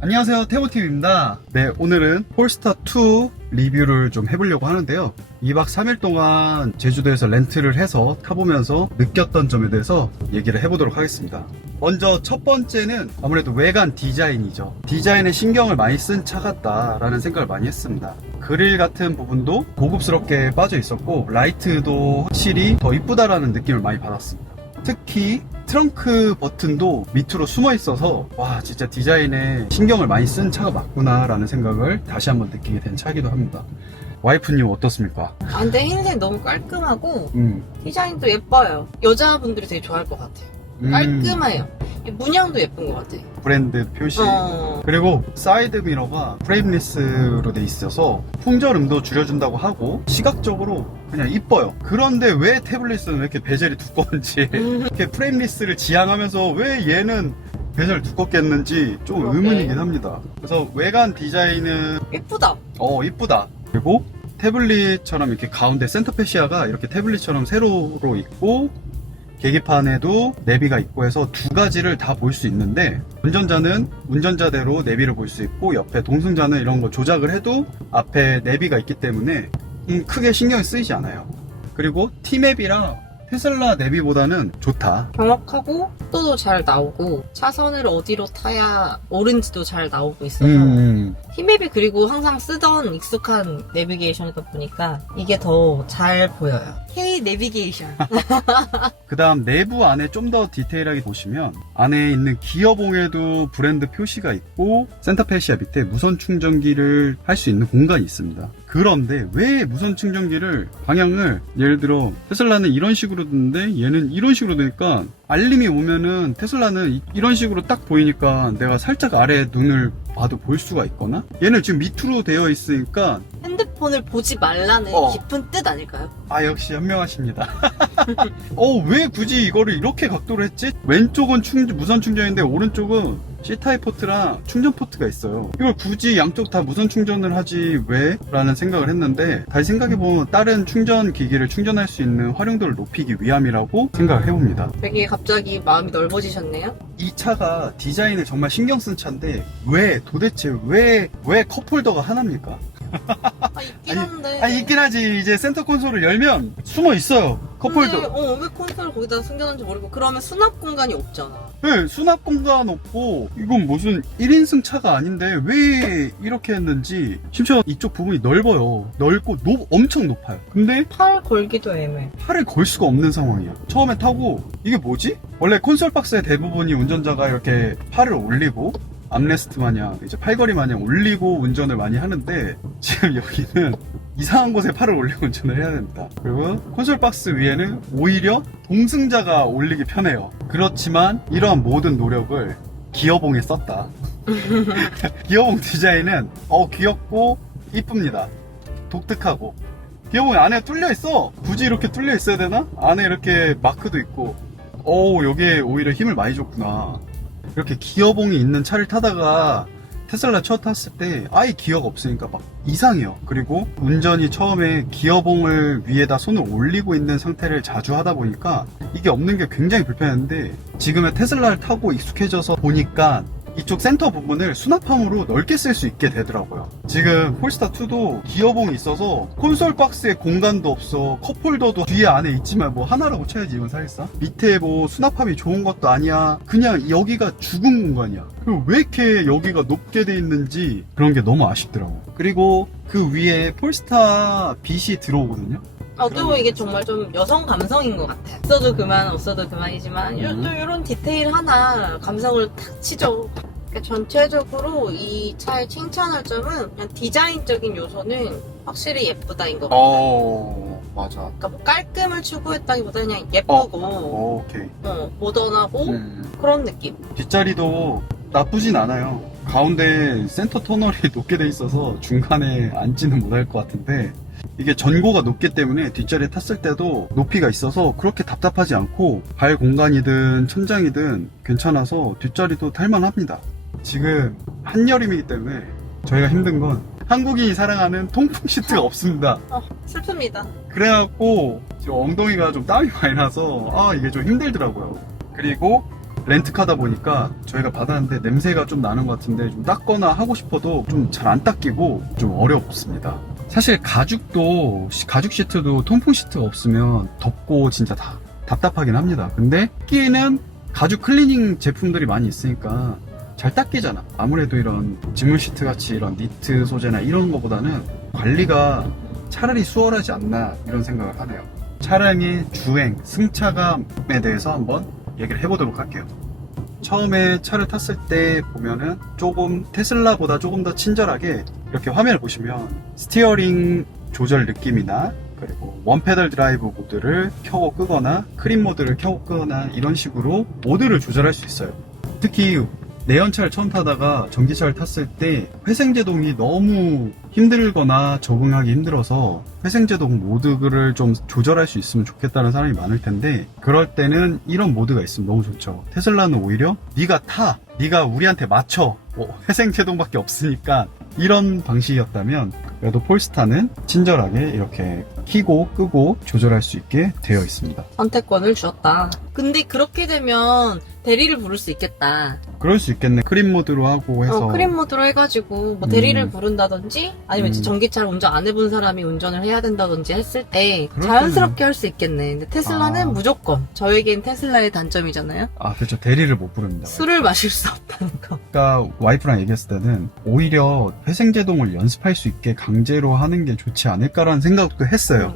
안녕하세요, 태보TV입니다. 네, 오늘은 폴스타2 리뷰를 좀 해보려고 하는데요. 2박 3일 동안 제주도에서 렌트를 해서 타보면서 느꼈던 점에 대해서 얘기를 해보도록 하겠습니다. 먼저 첫 번째는 아무래도 외관 디자인이죠. 디자인에 신경을 많이 쓴 차 같다라는 생각을 많이 했습니다. 그릴 같은 부분도 고급스럽게 빠져 있었고, 라이트도 확실히 더 이쁘다라는 느낌을 많이 받았습니다. 특히 트렁크 버튼도 밑으로 숨어 있어서 와, 진짜 디자인에 신경을 많이 쓴 차가 맞구나 라는 생각을 다시 한번 느끼게 된 차이기도 합니다. 와이프님 어떻습니까? 근데 흰색 너무 깔끔하고 음. 디자인도 예뻐요. 여자분들이 되게 좋아할 것 같아요. 깔끔해요. 문양도 예쁜 것 같아. 브랜드 표시. 그리고 사이드 미러가 프레임리스로 돼 있어서 풍절음도 줄여준다고 하고 시각적으로 그냥 이뻐요. 그런데 왜 태블릿은 왜 이렇게 베젤이 두꺼운지 이렇게 프레임리스를 지향하면서 왜 얘는 베젤 두껍게 했는지 좀 의문이긴 합니다. 그래서 외관 디자인은 예쁘다. 이쁘다. 그리고 태블릿처럼 이렇게 가운데 센터 패시아가 이렇게 태블릿처럼 세로로 있고, 계기판에도 내비가 있고 해서 두 가지를 다 볼 수 있는데, 운전자는 운전자대로 내비를 볼 수 있고, 옆에 동승자는 이런 거 조작을 해도 앞에 내비가 있기 때문에 크게 신경이 쓰이지 않아요. 그리고 T맵이랑 테슬라 내비보다는 좋다. 정확하고 속도도 잘 나오고 차선을 어디로 타야 옳은지도 잘 나오고 있어서 T맵이 그리고 항상 쓰던 익숙한 내비게이션이다 보니까 이게 더 잘 보여요. K 내비게이션. 그 다음 내부 안에 좀 더 디테일하게 보시면 안에 있는 기어봉에도 브랜드 표시가 있고, 센터 패시아 밑에 무선 충전기를 할 수 있는 공간이 있습니다. 그런데 왜 무선 충전기를 방향을, 예를 들어 테슬라는 이런 식으로 듣는데 얘는 이런 식으로 되니까 알림이 오면은 테슬라는 이런 식으로 딱 보이니까 내가 살짝 아래 눈을 봐도 볼 수가 있거나, 얘는 지금 밑으로 되어 있으니까 핸드폰을 보지 말라는 깊은 뜻 아닐까요? 역시 현명하십니다. 왜 굳이 이거를 이렇게 각도로 했지? 왼쪽은 무선 충전인데 오른쪽은 C타입 포트랑 충전 포트가 있어요. 이걸 굳이 양쪽 다 무선 충전을 하지 왜? 라는 생각을 했는데, 다시 생각해보면 다른 충전 기기를 충전할 수 있는 활용도를 높이기 위함이라고 생각을 해봅니다. 되게 갑자기 마음이 넓어지셨네요? 이 차가 디자인에 정말 신경 쓴 차인데 도대체 왜 컵홀더가 하나입니까? 있긴 한데. 있긴 하지. 이제 센터 콘솔을 열면 숨어 있어요, 컵홀더. 근데 왜 콘솔을 거기다 숨겨놓은지 모르고. 그러면 수납 공간이 없잖아. 네, 수납 공간 없고, 이건 무슨 1인승 차가 아닌데 왜 이렇게 했는지. 심지어 이쪽 부분이 넓어요. 넓고 엄청 높아요. 근데 팔 걸기도 애매해. 팔을 걸 수가 없는 상황이야. 처음에 타고 이게 뭐지? 원래 콘솔 박스의 대부분이 운전자가 이렇게 팔을 올리고 암레스트 마냥, 이제 팔걸이 마냥 올리고 운전을 많이 하는데, 지금 여기는 이상한 곳에 팔을 올리고 운전을 해야 됩니다. 그리고 콘솔 박스 위에는 오히려 동승자가 올리기 편해요. 그렇지만 이러한 모든 노력을 기어봉에 썼다. 기어봉 디자인은 귀엽고 이쁩니다. 독특하고. 기어봉이 안에 뚫려 있어. 굳이 이렇게 뚫려 있어야 되나? 안에 이렇게 마크도 있고. 여기에 오히려 힘을 많이 줬구나. 이렇게 기어봉이 있는 차를 타다가 테슬라 처음 탔을 때 아예 기어가 없으니까 막 이상해요. 그리고 운전이 처음에 기어봉을 위에다 손을 올리고 있는 상태를 자주 하다 보니까 이게 없는 게 굉장히 불편했는데, 지금의 테슬라를 타고 익숙해져서 보니까 이쪽 센터 부분을 수납함으로 넓게 쓸 수 있게 되더라고요. 지금 폴스타2도 기어봉이 있어서 콘솔 박스에 공간도 없어. 컵홀더도 뒤에 안에 있지만 뭐 하나라고 쳐야지 이건 사실상. 밑에 뭐 수납함이 좋은 것도 아니야. 그냥 여기가 죽은 공간이야. 그리고 왜 이렇게 여기가 높게 돼 있는지 그런 게 너무 아쉽더라고. 그리고 그 위에 폴스타 빛이 들어오거든요. 어떻게 보면 이게 정말 좀 여성 감성인 것 같아. 없어도 그만, 없어도 그만이지만 또 이런 디테일 하나 감성을 탁 치죠. 그러니까 전체적으로 이 차의 칭찬할 점은 그냥 디자인적인 요소는 확실히 예쁘다인 것 같아요. 맞아. 그러니까 뭐 깔끔을 추구했다기보다 그냥 예쁘고 오케이. 모던하고 그런 느낌. 뒷자리도 나쁘진 않아요. 가운데 센터 터널이 높게 돼 있어서 중간에 앉지는 못할 것 같은데, 이게 전고가 높기 때문에 뒷자리에 탔을 때도 높이가 있어서 그렇게 답답하지 않고, 발 공간이든 천장이든 괜찮아서 뒷자리도 탈만합니다. 지금 한여름이기 때문에 저희가 힘든 건 한국인이 사랑하는 통풍 시트가 없습니다. 슬픕니다. 그래갖고 지금 엉덩이가 좀 땀이 많이 나서 이게 좀 힘들더라고요. 그리고 렌트카다 보니까 저희가 받았는데 냄새가 좀 나는 것 같은데 좀 닦거나 하고 싶어도 좀 잘 안 닦이고 좀 어렵습니다. 사실 가죽 시트도 통풍 시트가 없으면 덥고 진짜 다 답답하긴 합니다. 근데 끼에는 가죽 클리닝 제품들이 많이 있으니까 잘 닦이잖아. 아무래도 이런 지물 시트 같이 이런 니트 소재나 이런 거보다는 관리가 차라리 수월하지 않나 이런 생각을 하네요. 차량의 주행, 승차감에 대해서 한번 얘기를 해보도록 할게요. 처음에 차를 탔을 때 보면은 조금 테슬라보다 조금 더 친절하게 이렇게 화면을 보시면 스티어링 조절 느낌이나 그리고 원페달 드라이브 모드를 켜고 끄거나 크림 모드를 켜고 끄거나 이런 식으로 모드를 조절할 수 있어요. 특히 내연차를 처음 타다가 전기차를 탔을 때 회생제동이 너무 힘들거나 적응하기 힘들어서 회생제동 모드를 좀 조절할 수 있으면 좋겠다는 사람이 많을 텐데 그럴 때는 이런 모드가 있으면 너무 좋죠. 테슬라는 오히려 네가 우리한테 맞춰 회생제동밖에 없으니까 이런 방식이었다면 그래도 폴스타는 친절하게 이렇게 켜고 끄고 조절할 수 있게 되어 있습니다. 선택권을 주었다. 근데 그렇게 되면 대리를 부를 수 있겠다. 그럴 수 있겠네. 크림 모드로 하고 해서 크림 모드로 해가지고 뭐 대리를 부른다든지 아니면 이제 전기차를 운전 안 해본 사람이 운전을 해야 된다든지 했을 때 그럴 자연스럽게 할 수 있겠네. 근데 테슬라는 아. 무조건 저에겐 테슬라의 단점이잖아요. 그렇죠. 대리를 못 부릅니다. 술을 마실 수 없다는 거. 아까 와이프랑 얘기했을 때는 오히려 회생제동을 연습할 수 있게 강제로 하는 게 좋지 않을까라는 생각도 했어요.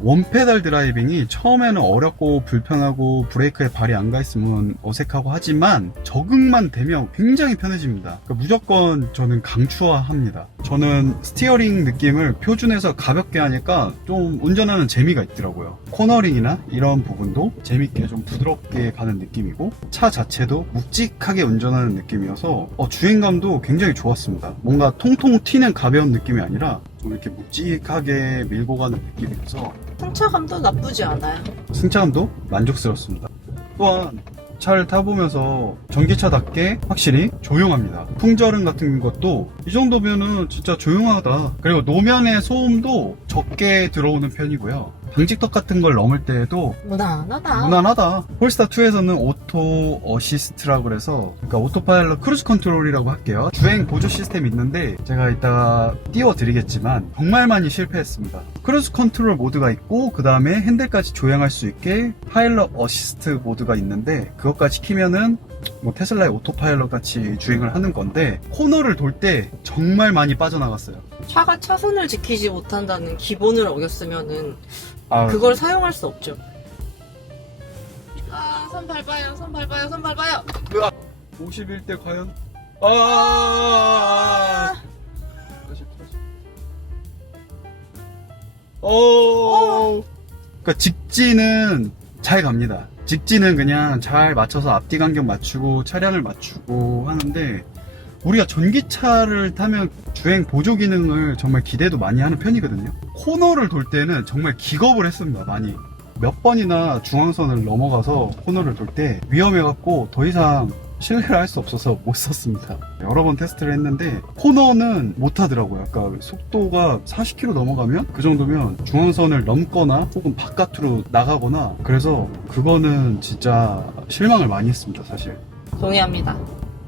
원페달 드라이빙이 처음에는 어렵고 불편하고 브레이크에 발이 안 가 있으면 어색하고 하지만 적응만 되면 굉장히 편해집니다. 그러니까 무조건 저는 강추합니다. 저는 스티어링 느낌을 표준에서 가볍게 하니까 좀 운전하는 재미가 있더라고요. 코너링이나 이런 부분도 재밌게 좀 부드럽게 가는 느낌이고 차 자체도 묵직하게 운전하는 느낌이어서 주행감도 굉장히 좋았습니다. 뭔가 통통 튀는 가벼운 느낌이 아니라 좀 이렇게 묵직하게 밀고 가는 느낌이어서 승차감도 나쁘지 않아요. 승차감도 만족스럽습니다. 또한 차를 타보면서 전기차답게 확실히 조용합니다. 풍절음 같은 것도 이 정도면은 진짜 조용하다. 그리고 노면의 소음도 적게 들어오는 편이고요. 방직턱 같은 걸 넘을 때에도 무난하다. 폴스타2에서는 오토 어시스트라고 그래서 그러니까 오토파일럿 크루즈 컨트롤이라고 할게요. 주행 보조 시스템이 있는데 제가 이따가 띄워드리겠지만 정말 많이 실패했습니다. 크루즈 컨트롤 모드가 있고 그 다음에 핸들까지 조향할 수 있게 파일럿 어시스트 모드가 있는데 그것까지 키면은 뭐 테슬라의 오토파일럿 같이 주행을 하는 건데 코너를 돌 때 정말 많이 빠져나갔어요. 차가 차선을 지키지 못한다는 기본을 어겼으면은 아, 그걸 사용할 수 없죠. 손 밟아요, 손 밟아요, 손 밟아요. 51대 과연? 그러니까 직진은 잘 갑니다. 직진은 그냥 잘 맞춰서 앞뒤 간격 맞추고 차량을 맞추고 하는데 우리가 전기차를 타면 주행 보조 기능을 정말 기대도 많이 하는 편이거든요. 코너를 돌 때는 정말 기겁을 했습니다. 많이 몇 번이나 중앙선을 넘어가서 코너를 돌 때 위험해갖고 더 이상 신뢰를 할 수 없어서 못 썼습니다. 여러 번 테스트를 했는데 코너는 못 하더라고요. 그러니까 속도가 40km 넘어가면 그 정도면 중앙선을 넘거나 혹은 바깥으로 나가거나 그래서 그거는 진짜 실망을 많이 했습니다. 사실 동의합니다.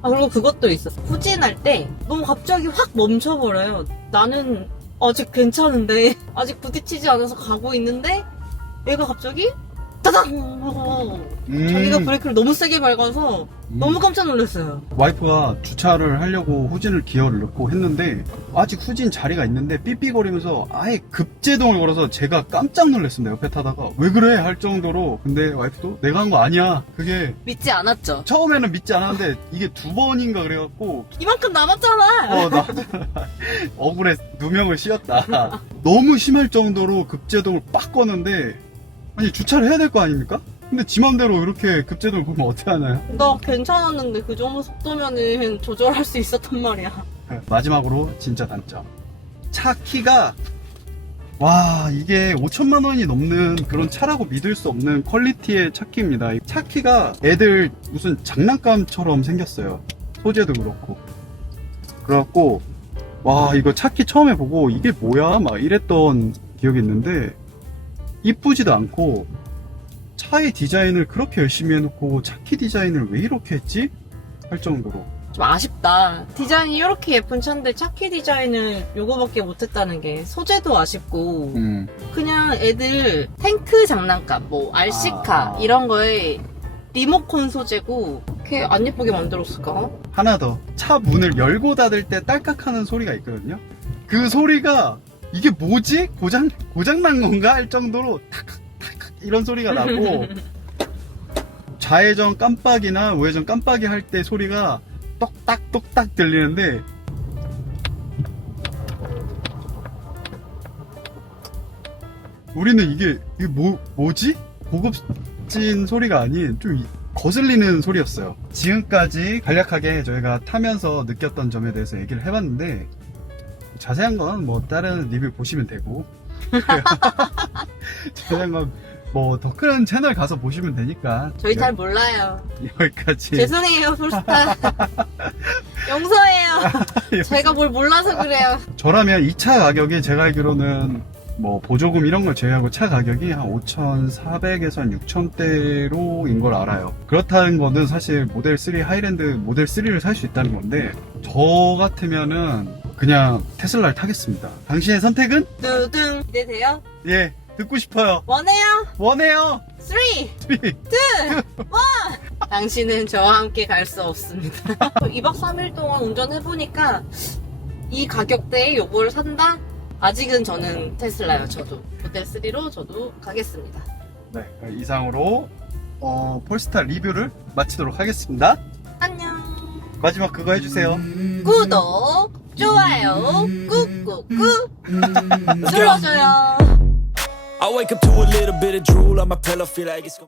그리고 그것도 있었어. 후진할 때 너무 갑자기 확 멈춰버려요. 나는 아직 괜찮은데 아직 부딪히지 않아서 가고 있는데 얘가 갑자기 따당 하고 자기가 브레이크를 너무 세게 밟아서 너무 깜짝 놀랐어요. 와이프가 주차를 하려고 후진을 기어를 넣고 했는데 아직 후진 자리가 있는데 삐삐거리면서 아예 급제동을 걸어서 제가 깜짝 놀랐습니다. 옆에 타다가 왜 그래 할 정도로. 근데 와이프도 내가 한 거 아니야. 그게 믿지 않았죠. 처음에는 믿지 않았는데 이게 2번인가 그래갖고 이만큼 남았잖아. 나 억울해 누명을 씌웠다. 너무 심할 정도로 급제동을 빡 거는데 아니 주차를 해야 될 거 아닙니까? 근데 지 맘대로 이렇게 급제동을 보면 어떻게 하나요? 나 괜찮았는데 그 정도 속도면은 조절할 수 있었단 말이야. 마지막으로 진짜 단점. 차 키가 와 이게 5천만 원이 넘는 그런 차라고 믿을 수 없는 퀄리티의 차 키입니다. 차 키가 애들 무슨 장난감처럼 생겼어요. 소재도 그렇고. 그래갖고 와 이거 차 키 처음에 보고 이게 뭐야 막 이랬던 기억이 있는데 이쁘지도 않고 차의 디자인을 그렇게 열심히 해놓고 차키 디자인을 왜 이렇게 했지? 할 정도로. 좀 아쉽다. 디자인이 이렇게 예쁜 차인데 차키 디자인을 요거밖에 못했다는 게 소재도 아쉽고 그냥 애들 탱크 장난감, 뭐 RC카 이런 거에 리모컨 소재고 이렇게 안 예쁘게 만들었을까? 하나 더. 차 문을 열고 닫을 때 딸깍하는 소리가 있거든요. 그 소리가 이게 뭐지? 고장난 건가? 할 정도로 탁탁 이런 소리가 나고 좌회전 깜빡이나 우회전 깜빡이 할 때 소리가 똑딱똑딱 들리는데 우리는 이게 뭐지? 고급진 소리가 아닌 좀 거슬리는 소리였어요. 지금까지 간략하게 저희가 타면서 느꼈던 점에 대해서 얘기를 해봤는데 자세한 건 뭐 다른 리뷰 보시면 되고 자세한 건 뭐 더 큰 채널 가서 보시면 되니까 저희 잘 몰라요. 여기까지. 죄송해요, 풀스타. 용서해요. 제가 뭘 몰라서 그래요. 저라면 이 차 가격이 제가 알기로는 뭐 보조금 이런 걸 제외하고 차 가격이 한 5,400에서 한 6,000대로인 걸 알아요. 그렇다는 거는 사실 모델 3 하이랜드 모델 3를 살 수 있다는 건데 저 같으면은 그냥 테슬라를 타겠습니다. 당신의 선택은? 두둥. 기대돼요? 예, 듣고 싶어요. 원해요? 원해요. 3, 3. 2, 1. 당신은 저와 함께 갈 수 없습니다. 2박 3일 동안 운전해보니까 이 가격대에 요걸 산다? 아직은 저는 테슬라요. 저도 모델 3로 저도 가겠습니다. 네, 이상으로 폴스타 리뷰를 마치도록 하겠습니다. 안녕. 마지막 그거 해주세요. 구독, 좋아요, 꾹꾹꾹 눌러줘요. I wake up to a little bit of drool on my pillow, feel like it's